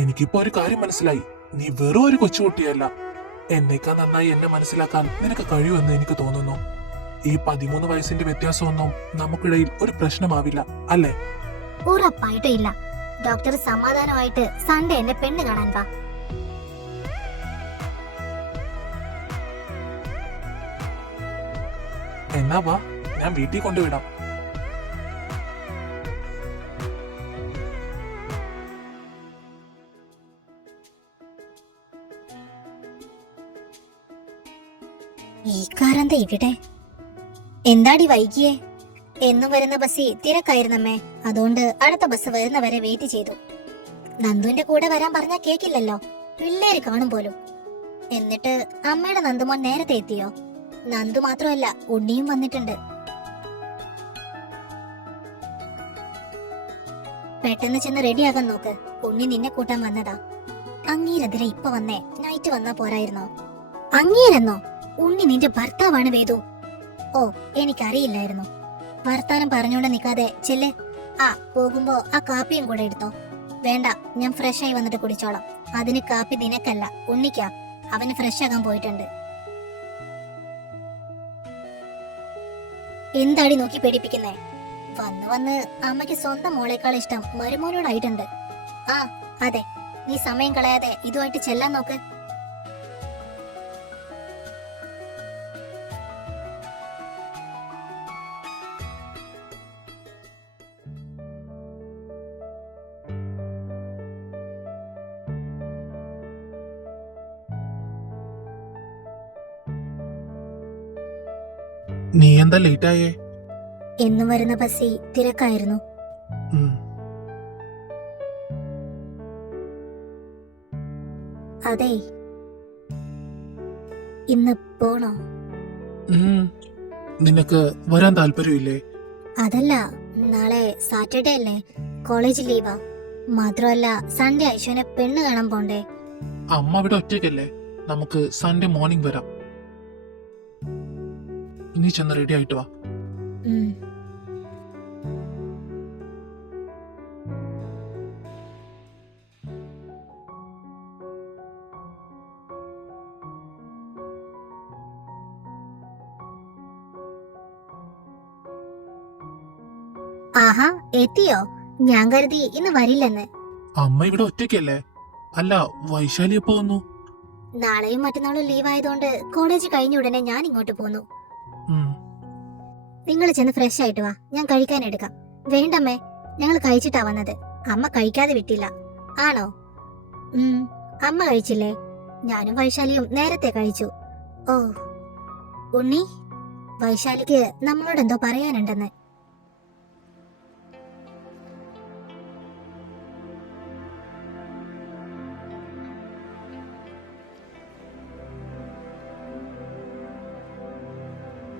എനിക്കിപ്പോ ഒരു കാര്യം മനസ്സിലായി. നീ വെറും ഒരു കൊച്ചുകുട്ടിയല്ല. എന്നേക്കാൾ നന്നായി എന്നെ മനസ്സിലാക്കാൻ നിനക്ക് കഴിയുമെന്ന് എനിക്ക് തോന്നുന്നു. ഈ 13 വയസ്സിന്റെ വ്യത്യാസമൊന്നും നമുക്കിടയിൽ ഒരു പ്രശ്നമാവില്ല, അല്ലേ? ഉറപ്പായിട്ടും ഇല്ല. ഡോക്ടർ സമാധാനമായിട്ട് സൺഡേ എന്നെ പെണ്ണ് കാണാൻ വാ. എന്നാ വാ, ഞാൻ വീട്ടിൽ കൊണ്ടുവിടാം. ഈ കാറെന്താ ഇവിടെ? എന്താടി വൈകിയേ? എന്നും വരുന്ന ബസ്സിൽ തിരക്കായിരുന്നമ്മേ. അതുകൊണ്ട് അടുത്ത ബസ് വരുന്നവരെ വെയിറ്റ് ചെയ്തു. നന്ദുവിന്റെ കൂടെ വരാൻ പറഞ്ഞാ കേക്കില്ലല്ലോ, പിള്ളേര് കാണും പോലും. എന്നിട്ട് അമ്മയുടെ നന്ദുമോൻ നേരത്തെ എത്തിയോ? നന്ദു മാത്രമല്ല, ഉണ്ണിയും വന്നിട്ടുണ്ട്. പെട്ടെന്ന് ചെന്ന് റെഡിയാകാൻ നോക്ക്. ഉണ്ണി നിന്നെ കൂട്ടാൻ വന്നതാ. അങ്ങീരെതിരെ ഇപ്പൊ വന്നേ, നൈറ്റ് വന്നാ പോരായിരുന്നോ? അങ്ങീരെന്നോ? ഉണ്ണി നിന്റെ ഭർത്താവാണ് വേദു. ഓ, എനിക്കറിയില്ലായിരുന്നു. വർത്താനം പറഞ്ഞോണ്ട് നിക്കാതെ ചെല്ല്. ആ, പോകുമ്പോ ആ കാപ്പിയും കൂടെ എടുത്തോ. വേണ്ട, ഞാൻ ഫ്രഷ് ആയി വന്നിട്ട് കുടിച്ചോളാം. അതിന് കാപ്പി നിനക്കല്ല, ഉണ്ണിക്കാ. അവന് ഫ്രഷ് ആകാൻ പോയിട്ടുണ്ട്. എന്താടി നോക്കി പേടിപ്പിക്കുന്നേ? വന്ന് വന്ന് അമ്മയ്ക്ക് സ്വന്തം മോളേക്കാൾ ഇഷ്ടം മരുമോനോടായിട്ടുണ്ട്. ആ അതെ, നീ സമയം കളയാതെ ഇതുമായിട്ട് ചെല്ലാൻ നോക്ക്. നീ എന്താ ലേറ്റ് ആയേ? എന്നും വരുന്ന ബസ്സിൽ തിരക്കായിരുന്നു. ഉം. അതെ, ഇന്ന് പോണോ? ഉം. നിനക്ക് വരാൻ താല്പര്യമില്ലേ? അതല്ല, നാളെ സാറ്റർഡേ അല്ലേ, കോളേജ് ലീവാ. മാത്രമല്ല സൺഡേ ഐശുവിനെ പെണ്ണ് കാണാൻ പോണ്ടേ. അമ്മ ഇവിടെ ഒറ്റയ്ക്കല്ലേ, നമുക്ക് സൺഡേ മോർണിംഗ് വരാം. നീ ചെന്ന് റെഡി ആയിട്ട് വാ. ഉം. ആഹാ, എത്തിയോ? ഞാൻ കരുതി ഇന്ന് വരില്ലെന്ന്. അമ്മ ഇവിടെ ഒറ്റയ്ക്കല്ലേ. അല്ല, വൈശാലി എപ്പോ വന്നു? നാളെയും മറ്റന്നാളും ലീവ് ആയതുകൊണ്ട് കോളേജ് കഴിഞ്ഞ ഉടനെ ഞാൻ ഇങ്ങോട്ട് പോന്നു. ഉം. നിങ്ങൾ ചെന്ന് ഫ്രഷ് ആയിട്ട് വാ, ഞാൻ കഴിക്കാൻ എടുക്കാം. വേണ്ടമ്മേ, ഞങ്ങൾ കഴിച്ചിട്ടാ വന്നത്. അമ്മ കഴിക്കാതെ വിട്ടില്ല. ആണോ? അമ്മ കഴിച്ചില്ലേ? ഞാനും വൈശാലിയും നേരത്തെ കഴിച്ചു. ഓ, ഉണ്ണി, വൈശാലിക്ക് നമ്മളോട് എന്തോ പറയാനുണ്ടെന്ന്.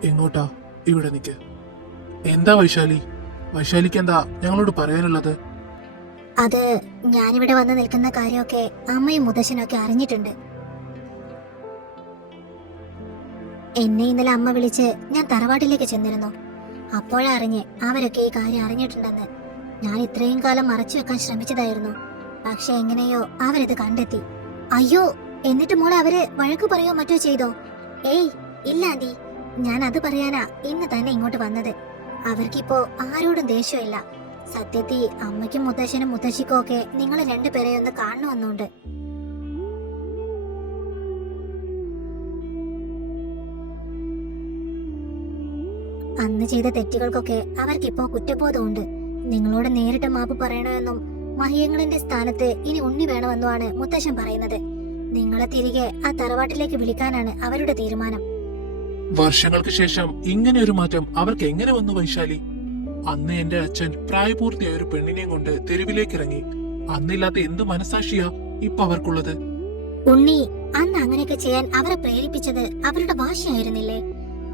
എങ്ങോട്ടാ? ഇവിടെ നിക്ക്. എന്താ വൈശാലി? വൈശാലിക്ക് എന്താ ഞങ്ങളോട് പറയാനുള്ളത്? അത് ഞാനിവിടെ വന്ന് നിൽക്കുന്ന കാര്യമൊക്കെ അമ്മയും മുത്തശ്ശനും ഒക്കെ അറിഞ്ഞിട്ടുണ്ട്. എന്നെ ഇന്നലെ അമ്മ വിളിച്ച് ഞാൻ തറവാട്ടിലേക്ക് ചെന്നിരുന്നു. അപ്പോഴാ അറിഞ്ഞ് അവരൊക്കെ ഈ കാര്യം അറിഞ്ഞിട്ടുണ്ടെന്ന്. ഞാൻ ഇത്രയും കാലം മറച്ചു വെക്കാൻ ശ്രമിച്ചതായിരുന്നു. പക്ഷെ എങ്ങനെയോ അവരിത് കണ്ടെത്തി. അയ്യോ, എന്നിട്ട് മോളെ അവര് വഴക്കു പറയോ മറ്റോ ചെയ്തോ? ഏയ് ഇല്ല ആന്റി, ഞാൻ അത് പറയാനാ ഇന്ന് തന്നെ ഇങ്ങോട്ട് വന്നത്. അവർക്കിപ്പോ ആരോടും ദേഷ്യമില്ല. സത്യത്തിൽ അമ്മയ്ക്കും മുത്തശ്ശനും മുത്തശ്ശിക്കും ഒക്കെ നിങ്ങൾ രണ്ടുപേരെ ഒന്ന് കാണണമെന്നുണ്ട്. അന്ന് ചെയ്ത തെറ്റുകൾക്കൊക്കെ അവർക്കിപ്പോ കുറ്റബോധമുണ്ട്. നിങ്ങളോട് നേരിട്ട് മാപ്പ് പറയണമെന്നും മഹിയങ്ങളുടെ സ്ഥാനത്ത് ഇനി ഉണ്ണി വേണമെന്നുമാണ് മുത്തശ്ശൻ പറയുന്നത്. നിങ്ങളെ തിരികെ ആ തറവാട്ടിലേക്ക് വിളിക്കാനാണ് അവരുടെ തീരുമാനം. വർഷങ്ങൾക്ക് ശേഷം ഇങ്ങനെ ഒരു മാറ്റം അവർക്ക് എങ്ങനെ വന്നു വൈശാലി? അന്ന് എന്റെ അച്ഛൻ പ്രായപൂർത്തിയായ ഒരു പെണ്ണിനെയും കൊണ്ട് തെരുവിലേക്ക് ഇറങ്ങി. അന്നില്ലാത്ത എന്ത് മനസാക്ഷിയാ ഇപ്പൊ അവർക്കുള്ളത്? ഉണ്ണി, അന്ന് അങ്ങനെയൊക്കെ ചെയ്യാൻ അവരെ പ്രേരിപ്പിച്ചത് അവരുടെ വാശിയായിരുന്നില്ലേ?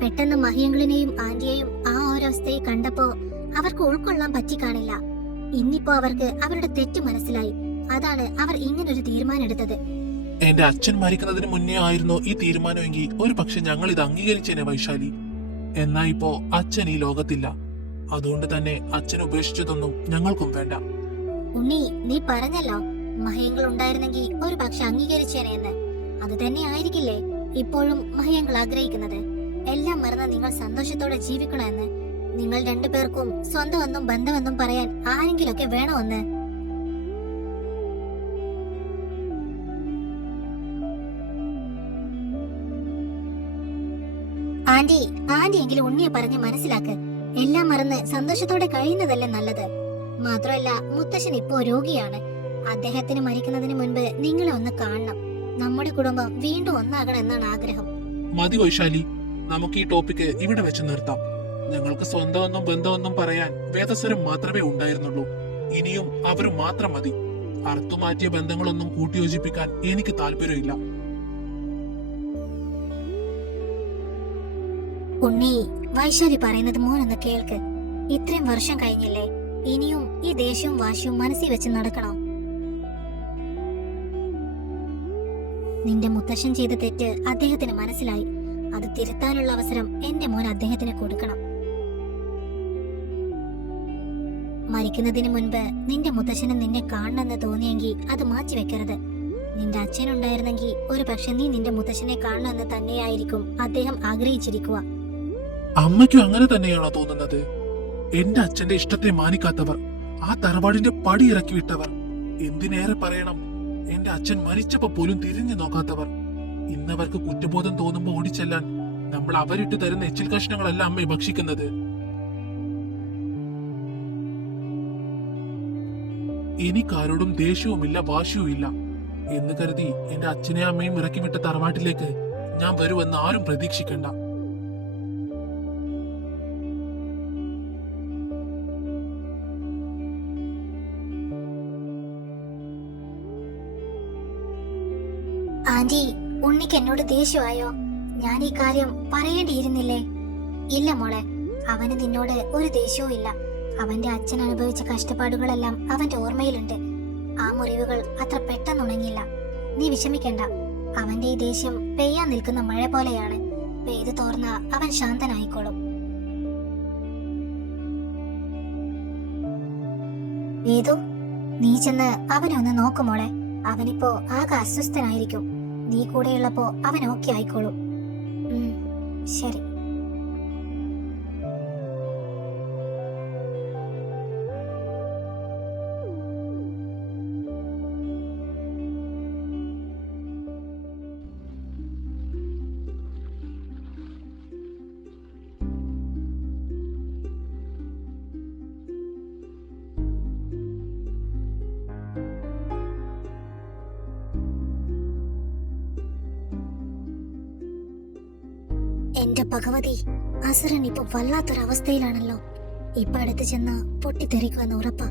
പെട്ടെന്ന് മഹിയങ്ങളിനെയും ആന്റിയെയും ആ ഒരവസ്ഥയെ കണ്ടപ്പോ അവർക്ക് ഉൾക്കൊള്ളാൻ പറ്റി കാണില്ല. ഇന്നിപ്പോ അവർക്ക് അവരുടെ തെറ്റ് മനസ്സിലായി. അതാണ് അവർ ഇങ്ങനൊരു തീരുമാനം എടുത്തത്. എന്റെ അച്ഛൻ മരിക്കുന്നതിന് മുന്നേ ആയിരുന്നു ഈ തീരുമാനമെങ്കിൽ ഒരു പക്ഷെ ഞങ്ങൾ ഇത് അംഗീകരിച്ചേനെ വൈശാലി. എന്നാ ഇപ്പോ അച്ഛൻ ഈ ലോകത്തില്ല. അതുകൊണ്ട് തന്നെ അച്ഛൻ ഉപേക്ഷിച്ചതൊന്നും ഞങ്ങൾക്കും വേണ്ട. ഉണ്ണി, നീ പറഞ്ഞല്ലോ മഹയങ്ങൾ ഉണ്ടായിരുന്നെങ്കിൽ ഒരു പക്ഷെ അംഗീകരിച്ചേനെ എന്ന്. അത് തന്നെ ആയിരിക്കില്ലേ ഇപ്പോഴും മഹയങ്ങൾ ആഗ്രഹിക്കുന്നത്? എല്ലാം മറന്ന് നിങ്ങൾ സന്തോഷത്തോടെ ജീവിക്കണമെന്ന്. നിങ്ങൾ രണ്ടുപേർക്കും സ്വന്തമെന്നും ബന്ധമെന്നും പറയാൻ ആരെങ്കിലൊക്കെ വേണമെന്ന്. ആന്റി എങ്കിലും ഉണ്ണിയെ പറഞ്ഞ് മനസ്സിലാക്ക്. എല്ലാം മറന്ന് സന്തോഷത്തോടെ കഴിയുന്നതല്ലേ നല്ലത്. മാത്രമല്ല, മുത്തശ്ശൻ ഇപ്പോ രോഗിയാണ്. അദ്ദേഹത്തിന് മരിക്കുന്നതിന് മുൻപ് നിങ്ങളെ ഒന്ന് കാണണം. നമ്മുടെ കുടുംബം വീണ്ടും ഒന്നാകണം എന്നാണ് ആഗ്രഹം. മതി വൈശാലി, നമുക്ക് ഈ ടോപ്പിക്ക് ഇവിടെ വെച്ച് നിർത്താം. ഞങ്ങൾക്ക് സ്വന്തമെന്നും ബന്ധമെന്നും പറയാൻ വേദസ്വരം മാത്രമേ ഉണ്ടായിരുന്നുള്ളൂ. ഇനിയും അവര് മാത്രം മതി. അറുത്തുമാറ്റിയ ബന്ധങ്ങളൊന്നും കൂട്ടിയോജിപ്പിക്കാൻ എനിക്ക് താല്പര്യമില്ല. ഉണ്ണി, വൈശാലി പറയുന്നത് മോനൊന്ന് കേൾക്ക്. ഇത്രയും വർഷം കഴിഞ്ഞില്ലേ, ഇനിയും ഈ ദേഷ്യവും വാശിയും മനസ്സിൽ വെച്ച് നടക്കണോ? നിന്റെ മുത്തശ്ശൻ ചെയ്ത തെറ്റ് അദ്ദേഹത്തിന് മനസ്സിലായി. അത് തിരുത്താനുള്ള അവസരം എന്റെ മോൻ അദ്ദേഹത്തിന് കൊടുക്കണം. മരിക്കുന്നതിന് മുൻപ് നിന്റെ മുത്തശ്ശന് നിന്നെ കാണണമെന്ന് തോന്നിയെങ്കിൽ അത് മാറ്റിവെക്കരുത്. നിന്റെ അച്ഛനുണ്ടായിരുന്നെങ്കിൽ ഒരു പക്ഷെ നീ നിന്റെ മുത്തശ്ശനെ കാണണമെന്ന് തന്നെയായിരിക്കും അദ്ദേഹം ആഗ്രഹിച്ചിരിക്കുക. അമ്മയ്ക്കും അങ്ങനെ തന്നെയാണോ തോന്നുന്നത്? എന്റെ അച്ഛന്റെ ഇഷ്ടത്തെ മാനിക്കാത്തവർ, ആ തറവാടിന്റെ പടി ഇറക്കി വിട്ടവർ, എന്തിനേറെ പറയണം എന്റെ അച്ഛൻ മരിച്ചപ്പോ പോലും തിരിഞ്ഞു നോക്കാത്തവർ, ഇന്നവർക്ക് കുറ്റബോധം തോന്നുമ്പോ ഓടിച്ചെല്ലാൻ നമ്മൾ അവരിട്ട് തരുന്ന എച്ചിൽ കഷ്ണങ്ങളല്ല അമ്മയെ ഭക്ഷിക്കുന്നത്. എനിക്കാരോടും ദേഷ്യവുമില്ല വാശിയുമില്ല എന്ന് കരുതി എന്റെ അച്ഛനെയും അമ്മയും ഇറക്കി വിട്ട തറവാട്ടിലേക്ക് ഞാൻ വരുമെന്ന് ആരും പ്രതീക്ഷിക്കണ്ട. ആന്റി, ഉണ്ണിക്ക് എന്നോട് ദേഷ്യമായോ? ഞാൻ ഈ കാര്യം പറയേണ്ടിയിരുന്നില്ലേ? ഇല്ല മോളെ, അവന് നിന്നോട് ഒരു ദേഷ്യവും ഇല്ല. അവന്റെ അച്ഛൻ അനുഭവിച്ച കഷ്ടപ്പാടുകളെല്ലാം അവന്റെ ഓർമ്മയിലുണ്ട്. ആ മുറിവുകൾ അത്ര പെട്ടെന്ന് ഉണങ്ങില്ല. നീ വിഷമിക്കണ്ട. അവന്റെ ഈ ദേഷ്യം പെയ്യാൻ നിൽക്കുന്ന മഴ പോലെയാണ്. പെയ്തു തോർന്ന അവൻ ശാന്തനായിക്കോളും. വേദു, നീ ചെന്ന് അവനെ ഒന്ന് നോക്കുമോളെ. അവനിപ്പോ ആകെ അസ്വസ്ഥനായിരിക്കും. നീ കൂടെയുള്ളപ്പോ അവൻ ഓക്കെ ആയിക്കോളും. ശരി. എന്റെ ഭഗവതി, അസുരൻ ഇപ്പൊ വല്ലാത്തൊരവസ്ഥയിലാണല്ലോ. ഇപ്പൊ അടുത്ത് ചെന്ന് പൊട്ടിത്തെറിക്കുമെന്ന് ഉറപ്പാ.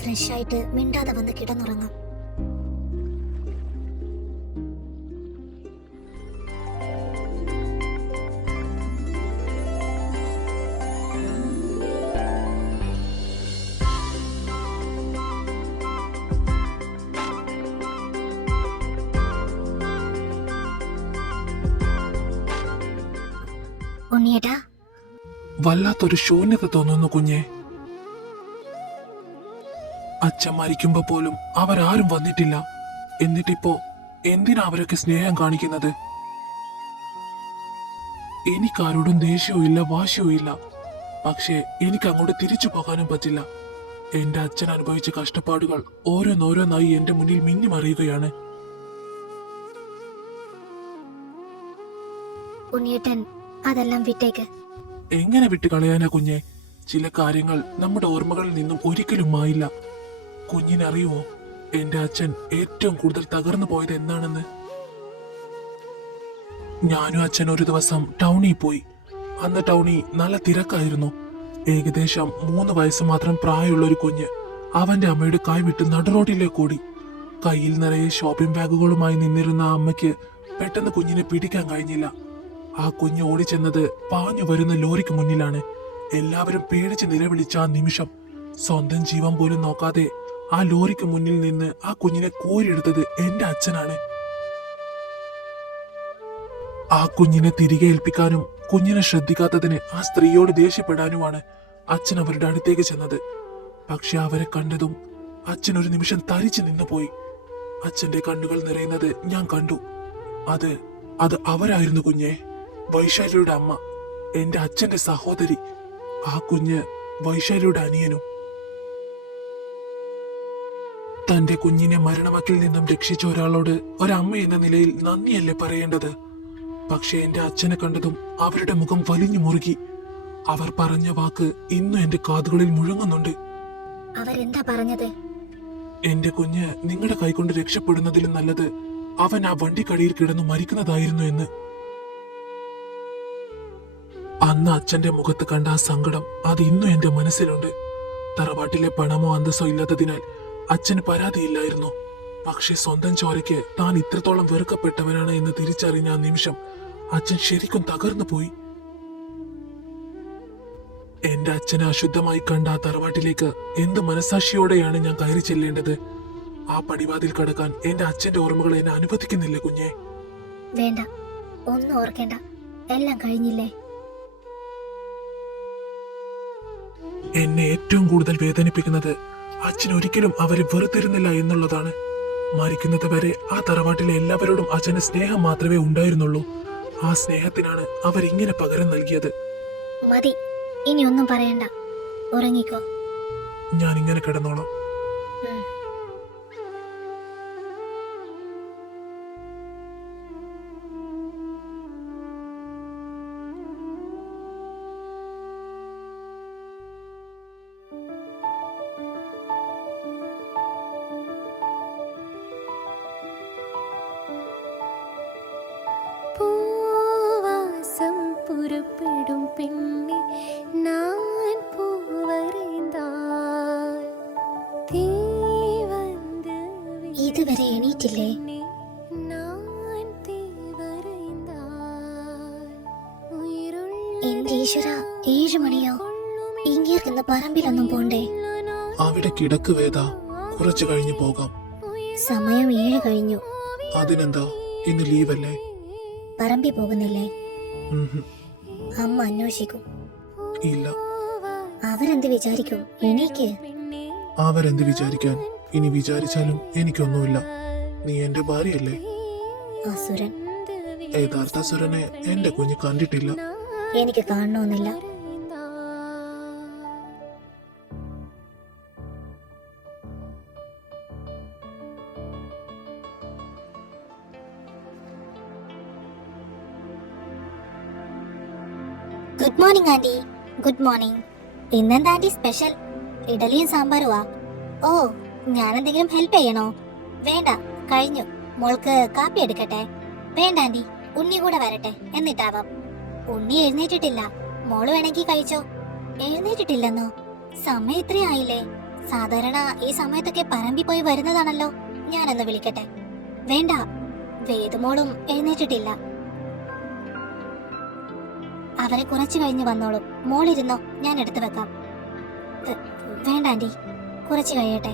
ഫ്രഷ് ആയിട്ട് മിണ്ടാതെ വന്ന് കിടന്നുറങ്ങാം. ഉണ്ണിയേട്ടാ, വല്ലാത്തൊരു ശൂന്യത തോന്നുന്നു കുഞ്ഞെ. അച്ഛൻ മരിക്കുമ്പോ പോലും അവരാരും വന്നിട്ടില്ല. എന്നിട്ടിപ്പോ എന്തിനാ അവരൊക്കെ സ്നേഹം കാണിക്കുന്നത്? എനിക്കാരോടും ദേഷ്യവും ഇല്ല വാശിയും ഇല്ല. പക്ഷേ എനിക്ക് അങ്ങോട്ട് തിരിച്ചു പോകാനും പറ്റില്ല. എന്റെ അച്ഛൻ അനുഭവിച്ച കഷ്ടപ്പാടുകൾ ഓരോന്നോരോന്നായി എന്റെ മുന്നിൽ മിന്നിമറിയുകയാണ്. ഉണ്ണിയേട്ടൻ അതെല്ലാം വിട്ടേക്ക്. എങ്ങനെ വിട്ട് കളയാനാ കുഞ്ഞെ? ചില കാര്യങ്ങൾ നമ്മുടെ ഓർമ്മകളിൽ നിന്നും ഒരിക്കലും മായില്ല. കുഞ്ഞിനറിയുമോ എന്റെ അച്ഛൻ ഏറ്റവും കൂടുതൽ തകർന്നു പോയത് എന്നാണെന്ന്? ഞാനും അച്ഛൻ ഒരു ദിവസം ടൗണിൽ പോയി. അന്ന് ടൗണിൽ നല്ല തിരക്കായിരുന്നു. ഏകദേശം 3 വയസ്സ് മാത്രം പ്രായമുള്ള ഒരു കുഞ്ഞ് അവന്റെ അമ്മയുടെ കൈ വിട്ട് നടുറോഡിലേക്ക് ഓടി. കയ്യിൽ നിറയെ ഷോപ്പിംഗ് ബാഗുകളുമായി നിന്നിരുന്ന ആ അമ്മയ്ക്ക് പെട്ടെന്ന് കുഞ്ഞിനെ പിടിക്കാൻ കഴിഞ്ഞില്ല. ആ കുഞ്ഞ് ഓടിച്ചെന്നത് പാഞ്ഞു വരുന്ന ലോറിക്ക് മുന്നിലാണ്. എല്ലാവരും പേടിച്ച് നിലവിളിച്ച ആ നിമിഷം സ്വന്തം ജീവൻ പോലും നോക്കാതെ ആ ലോറിക്ക് മുന്നിൽ നിന്ന് ആ കുഞ്ഞിനെ കോരിയെടുത്തത് എന്റെ അച്ഛനാണ്. ആ കുഞ്ഞിനെ തിരികെ ഏൽപ്പിക്കാനും കുഞ്ഞിനെ ശ്രദ്ധിക്കാത്തതിന് ആ സ്ത്രീയോട് ദേഷ്യപ്പെടാനുമാണ് അച്ഛൻ അവരുടെ അടുത്തേക്ക് ചെന്നത്. പക്ഷെ അവരെ കണ്ടതും അച്ഛൻ ഒരു നിമിഷം തരിച്ചു നിന്നുപോയി. അച്ഛന്റെ കണ്ണുകൾ നിറയുന്നത് ഞാൻ കണ്ടു. അത് അവരായിരുന്നു കുഞ്ഞെ. വൈശാലിയുടെ അമ്മ, എന്റെ അച്ഛന്റെ സഹോദരി. ആ കുഞ്ഞ് വൈശാലിയുടെ അനിയനും. തന്റെ കുഞ്ഞിനെ മരണവക്കിൽ നിന്നും രക്ഷിച്ച ഒരാളോട് ഒരമ്മ എന്ന നിലയിൽ നന്ദിയല്ലേ പറയേണ്ടത്? പക്ഷെ എന്റെ അച്ഛനെ കണ്ടതും അവരുടെ മുഖം വലിഞ്ഞു മുറുകി. അവർ പറഞ്ഞ വാക്ക് ഇന്നും എന്റെ കാതുകളിൽ മുഴങ്ങുന്നുണ്ട്. അവരെന്താ പറഞ്ഞത്? എന്റെ കുഞ്ഞ് നിങ്ങളുടെ കൈകൊണ്ട് രക്ഷപ്പെടുന്നതിലും നല്ലത് അവൻ ആ വണ്ടിക്കടിയിൽ കിടന്നു മരിക്കുന്നതായിരുന്നു എന്ന്. അന്ന് അച്ഛന്റെ മുഖത്ത് കണ്ട ആ സങ്കടം അത് ഇന്നും എന്റെ മനസ്സിലുണ്ട്. തറവാട്ടിലെ പണമോ അന്തസ്സോ ഇല്ലാത്തതിനാൽ അച്ഛന് പരാതിയില്ലായിരുന്നു. പക്ഷെ സ്വന്തം ചോരയ്ക്ക് താൻ ഇത്രത്തോളം വെറുക്കപ്പെട്ടവനാണ് എന്ന് തിരിച്ചറിഞ്ഞ ആ നിമിഷം അച്ഛൻ ശരിക്കും തകർന്നു പോയി. എന്റെ അച്ഛനെ അശുദ്ധമായി കണ്ട ആ തറവാട്ടിലേക്ക് എന്ത് മനസാക്ഷിയോടെയാണ് ഞാൻ കയറി ചെല്ലേണ്ടത്? ആ പടിവാതിൽ കടക്കാൻ എന്റെ അച്ഛന്റെ ഓർമ്മകൾ എന്നെ അനുവദിക്കുന്നില്ല കുഞ്ഞെ. വേണ്ട, ഒന്നും ഓർക്കേണ്ട, എല്ലാം കഴിഞ്ഞില്ലേ. എന്നെ ഏറ്റവും കൂടുതൽ വേദനിപ്പിക്കുന്നത് അച്ഛൻ ഒരിക്കലും അവരെ വെറുത്തിരുന്നില്ല എന്നുള്ളതാണ്. മരിക്കുന്നത് വരെ ആ തറവാട്ടിലെ എല്ലാവരോടും അച്ഛന് സ്നേഹം മാത്രമേ ഉണ്ടായിരുന്നുള്ളൂ. ആ സ്നേഹത്തിനാണ് അവരിങ്ങനെ പകരം നൽകിയത്. മതി, ഇനി ഒന്നും പറയണ്ട, ഉറങ്ങിക്കോ. ഞാൻ ഇങ്ങനെ കിടന്നോളാം. ഉം. பூவாசம் புறப்படும் பெண்ணே நான் பூவரைந்தால் தீ வந்து ഇതുവരെ എണീറ്റില്ലേ? நான் தீ வரைந்தால் എന്റെ ഈശ്വര, 7 മണിയോ? ഇങ്ങേർക്കുന്ന പറമ്പിലൊന്നും പോണ്ടേ? അവിടെ കിടക്ക് വേദ, കുറച്ചു കഴിഞ്ഞു പോകാം. സമയം 7 കഴിഞ്ഞു. അതിനെന്താ, ഇന്ന് ലീവല്ലേ? പറമ്പിൽ പോകുന്നില്ലേ? ഉംഹും. അമ്മ അന്വേഷിക്കും. ഇല്ല. അവരെന്ത് വിചാരിക്കും? എണീക്ക്. അവരെന്ത് വിചാരിക്കാൻ? ഇനി വിചാരിച്ചാലും എനിക്കൊന്നുമില്ല. നീ എന്റെ ഭാര്യയല്ലേ? അസുരൻ. യഥാർത്ഥ സുരനെ എന്റെ കുഞ്ഞ് കണ്ടിട്ടില്ല. എനിക്ക് കാണണമെന്നില്ല. Good morning aunty. Good morning. ഇന്നെന്താ ആന്റി സ്പെഷ്യൽ? ഇഡലിയും സാമ്പാറുവാ? ഓ, ഞാനെന്തെങ്കിലും ഹെൽപ്പ് ചെയ്യണോ? വേണ്ട, കഴിഞ്ഞു. മോൾക്ക് കാപ്പി എടുക്കട്ടെ? വേണ്ട ആന്റി, ഉണ്ണി കൂടെ വരട്ടെ, എന്നിട്ടാവാം. ഉണ്ണി എഴുന്നേറ്റിട്ടില്ല. മോള് വേണമെങ്കിൽ കഴിച്ചോ. എഴുന്നേറ്റിട്ടില്ലെന്നോ? സമയം ഇത്രയായില്ലേ? സാധാരണ ഈ സമയത്തൊക്കെ പറമ്പിൽ പോയി വരുന്നതാണല്ലോ. ഞാനൊന്ന് വിളിക്കട്ടെ? വേണ്ട, വേദമോളും എഴുന്നേറ്റിട്ടില്ല. അവരെ കുറച്ചു കഴിഞ്ഞ് വന്നോളും. മോളിരുന്നോ, ഞാൻ എടുത്തു വെക്കാം. വേണ്ട ആന്റി, കുറച്ച് കഴിയട്ടെ.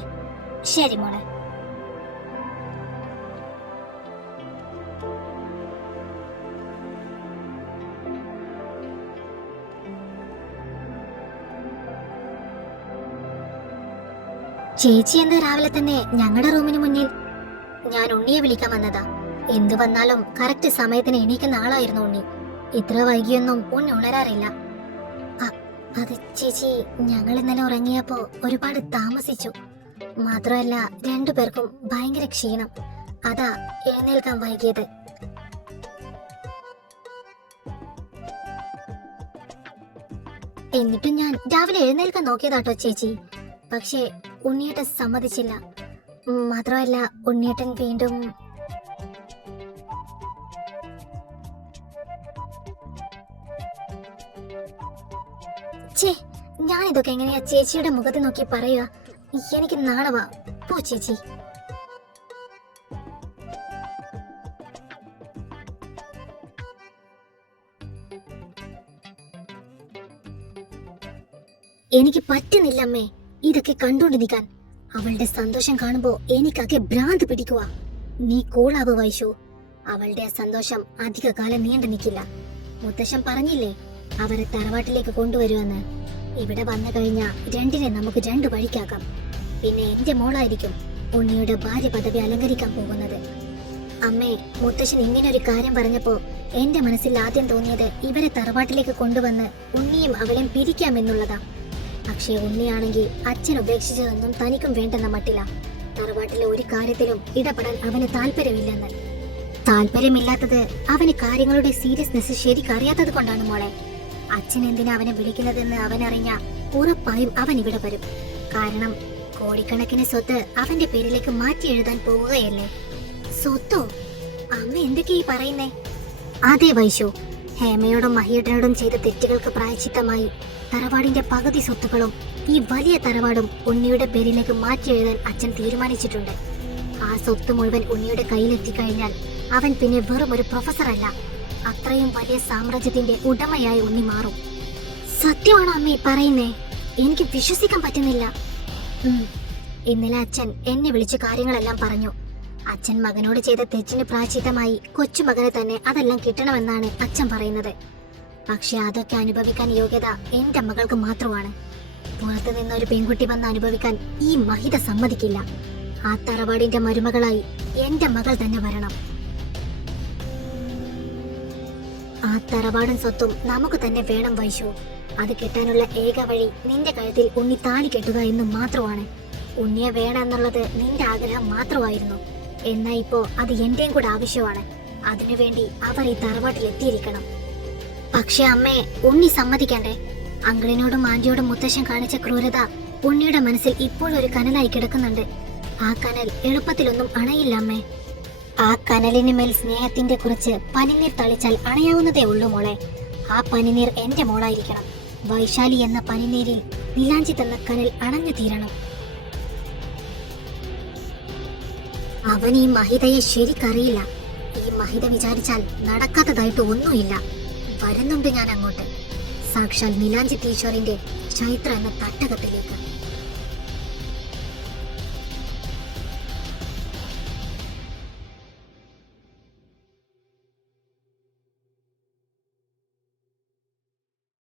ശരി മോളെ. ചേച്ചി എന്താ രാവിലെ തന്നെ ഞങ്ങളുടെ റൂമിന് മുന്നിൽ? ഞാൻ ഉണ്ണിയെ വിളിക്കാൻ വന്നതാ. എന്തു വന്നാലും കറക്റ്റ് സമയത്തിന് എണീക്കുന്ന ആളായിരുന്നു ഉണ്ണി. ഇത്ര വൈകിയൊന്നും ഉണ്ണി ഉണരാറില്ല. അത് ചേച്ചി, ഞങ്ങൾ ഇന്നലെ ഉറങ്ങിയപ്പോ ഒരുപാട് താമസിച്ചു. മാത്രമല്ല, 2 പേർക്കും ഭയങ്കര ക്ഷീണം. അതാ എഴുന്നേൽക്കാൻ വൈകിയത്. എന്നിട്ടും ഞാൻ രാവിലെ എഴുന്നേൽക്കാൻ നോക്കിയതാട്ടോ ചേച്ചി. പക്ഷേ ഉണ്ണിയേട്ടൻ സമ്മതിച്ചില്ല. മാത്രമല്ല, ഉണ്ണിയേട്ടൻ വീണ്ടും ഞാൻ ഇതൊക്കെ എങ്ങനെയാ ചേച്ചിയുടെ മുഖത്ത് നോക്കി പറയുക? എനിക്ക് നാണവാ. പോ ചേച്ചി. എനിക്ക് പറ്റുന്നില്ലമ്മേ ഇതൊക്കെ കണ്ടോണ്ട് നിൽക്കാൻ. അവളുടെ സന്തോഷം കാണുമ്പോ എനിക്കാകെ ഭ്രാന്ത് പിടിക്കുക. നീ കൂളാവ് വൈശു. അവളുടെ ആ സന്തോഷം അധിക കാലം നീണ്ടു നിൽക്കില്ല. മുത്തശ്ശൻ പറഞ്ഞില്ലേ അവരെ തറവാട്ടിലേക്ക് കൊണ്ടുവരുമെന്ന്. ഇവിടെ വന്നു കഴിഞ്ഞാ 2നെ നമുക്ക് 2 വഴിക്കാക്കാം. പിന്നെ എന്റെ മോളായിരിക്കും ഉണ്ണിയുടെ ഭാര്യ പദവി അലങ്കരിക്കാൻ പോകുന്നത്. അമ്മേ, മുത്തശ്ശൻ ഇങ്ങനൊരു കാര്യം പറഞ്ഞപ്പോ എന്റെ മനസ്സിൽ ആദ്യം തോന്നിയത് ഇവരെ തറവാട്ടിലേക്ക് കൊണ്ടുവന്ന് ഉണ്ണിയും അവളെയും പിരിക്കാമെന്നുള്ളതാ. പക്ഷേ ഉണ്ണിയാണെങ്കിൽ അച്ഛൻ ഉപേക്ഷിച്ചതൊന്നും തനിക്കും വേണ്ടെന്ന മട്ടില്ല. തറവാട്ടിലെ ഒരു കാര്യത്തിലും ഇടപെടാൻ അവന് താല്പര്യമില്ലെന്ന്. താല്പര്യമില്ലാത്തത് അവന് കാര്യങ്ങളുടെ സീരിയസ്നെസ് ശരിക്കറിയാത്തത് കൊണ്ടാണ് മോളെ. അച്ഛൻ എന്തിനാ അവനെ വിളിക്കുന്നതെന്ന് അവനറിഞ്ഞ ഉറപ്പായും അവൻ ഇവിടെ വരും. കാരണം കോടിക്കണക്കിന് സ്വത്ത് അവന്റെ പേരിലേക്ക് മാറ്റി എഴുതാൻ പോവുകയല്ലേ. സ്വത്തോ? അമ്മ എന്തൊക്കെയാ പറയുന്നേ? അതെ വൈശു, ഹേമയോടും മഹിയേട്ടനോടും ചെയ്ത തെറ്റുകൾക്ക് പ്രായശ്ചിത്തമായി തറവാടിന്റെ പകുതി സ്വത്തുക്കളും ഈ വലിയ തറവാടും ഉണ്ണിയുടെ പേരിലേക്ക് മാറ്റി എഴുതാൻ അച്ഛൻ തീരുമാനിച്ചിട്ടുണ്ട്. ആ സ്വത്ത് മുഴുവൻ ഉണ്ണിയുടെ കയ്യിലെത്തിക്കഴിഞ്ഞാൽ അവൻ പിന്നെ വെറും ഒരു പ്രൊഫസറല്ല, അത്രയും വലിയ സാമ്രാജ്യത്തിന്റെ ഉടമയായി ഉണ്ണി മാറും. സത്യമാണോ അമ്മേ പറയുന്നേ? എനിക്ക് വിശ്വസിക്കാൻ പറ്റുന്നില്ല. ഇന്നലെ അച്ഛൻ എന്നെ വിളിച്ച് കാര്യങ്ങളെല്ലാം പറഞ്ഞു. അച്ഛൻ മകനോട് ചെയ്ത തെറ്റിന് പ്രായശ്ചിത്തമായി കൊച്ചുമകന് തന്നെ അതെല്ലാം കിട്ടണമെന്നാണ് അച്ഛൻ പറയുന്നത്. പക്ഷെ അതൊക്കെ അനുഭവിക്കാൻ യോഗ്യത എന്റെ മകൾക്ക് മാത്രമാണ്. പുറത്തു നിന്നൊരു പെൺകുട്ടി വന്ന് അനുഭവിക്കാൻ ഈ മഹിത സമ്മതിക്കില്ല. ആ തറവാടിന്റെ മരുമകളായി എന്റെ മകൾ തന്നെ വരണം. ആ തറവാടും സ്വത്തും നമുക്ക് തന്നെ വേണം വൈശു. അത് കിട്ടാനുള്ള ഏക വഴി നിന്റെ കഴുത്തിൽ ഉണ്ണി താലി കെട്ടുക എന്ന് മാത്രമാണ്. ഉണ്ണിയെ വേണമെന്നുള്ളത് നിന്റെ ആഗ്രഹം മാത്രമായിരുന്നു. എന്നാ ഇപ്പോ അത് എന്റെയും കൂടെ ആവശ്യമാണ്. അതിനുവേണ്ടി അവർ ഈ തറവാട്ടിൽ എത്തിയിരിക്കണം. പക്ഷെ അമ്മേ, ഉണ്ണി സമ്മതിക്കണ്ടേ? അങ്കിളിനോടും ആന്റിയോടും മുത്തശ്ശൻ കാണിച്ച ക്രൂരത ഉണ്ണിയുടെ മനസ്സിൽ ഇപ്പോഴും ഒരു കനലായി കിടക്കുന്നുണ്ട്. ആ കനൽ എളുപ്പത്തിലൊന്നും അണയില്ല അമ്മേ. ആ കനലിന് മേൽ സ്നേഹത്തിന്റെ കുറച്ച് പനിനീർ തളിച്ചാൽ അണയാവുന്നതേ ഉള്ളൂ മോളെ. ആ പനിനീർ എന്റെ മോളായിരിക്കണം. വൈശാലി എന്ന പനിനീരിൽ നിലാഞ്ചി തന്ന കനൽ അണഞ്ഞു തീരണം. അവൻ ഈ മഹിതയെ ശരിക്കറിയില്ല. ഈ മഹിത വിചാരിച്ചാൽ നടക്കാത്തതായിട്ട് ഒന്നുമില്ല. വരുന്നുണ്ട് ഞാൻ അങ്ങോട്ട്, സാക്ഷാൽ നിലാഞ്ചി ടീച്ചറിന്റെ ചൈത്ര എന്ന തട്ടകത്തിലേക്ക്.